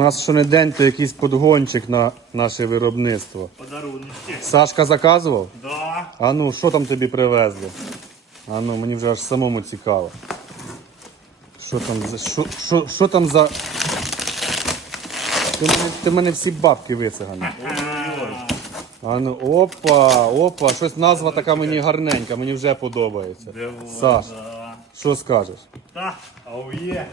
У нас щонедень то якийсь подгончик на наше виробництво. Подарунки. Сашка заказував? Да. А ну, що там тобі привезли? А ну, мені вже аж самому цікаво. Що там за. Що, що, що там за. Ти мене, ти мене всі бабки вицигані. А ну, опа, опа, щось назва така мені гарненька, мені вже подобається. Саш. Що скажеш? Та, аує.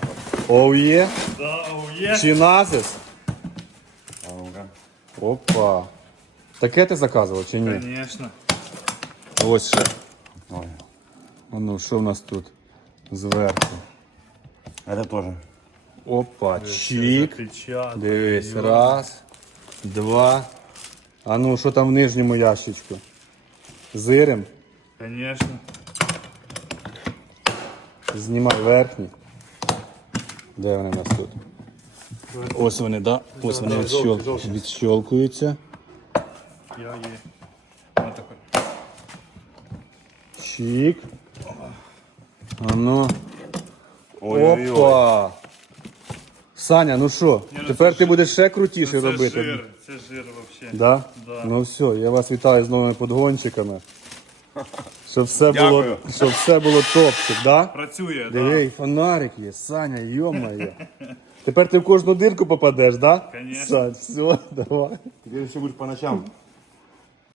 Оу є? Да. Чи назис? Опа. Таке ти заказував чи ні? Конечно. Ось ще. Ой. А ну, що в нас тут зверху? Это тоже. Опа, чик. Дивись, раз, два. А ну, що там в нижньому ящичку? Зирим. Конечно. Знімай верхній. Де вони у нас тут? Ось вони, да? Ось вони відщол... відщолкуються. Я є. Чик. А ну. Ой-ой-ой. Опа. Саня, ну що, ну тепер ти будеш ще крутіше Це робити. жир, це жир вообще. Да? Да. Ну все, я вас вітаю з новими подгончиками. Щоб все було, Дякую. щоб все було топчик, да? Працює, да. Диви, фонарик є, Саня, йомає. Тепер ти в кожну дирку попадеш, да? Конечно. Сань, все, давай. Теперь все будеш по ночам.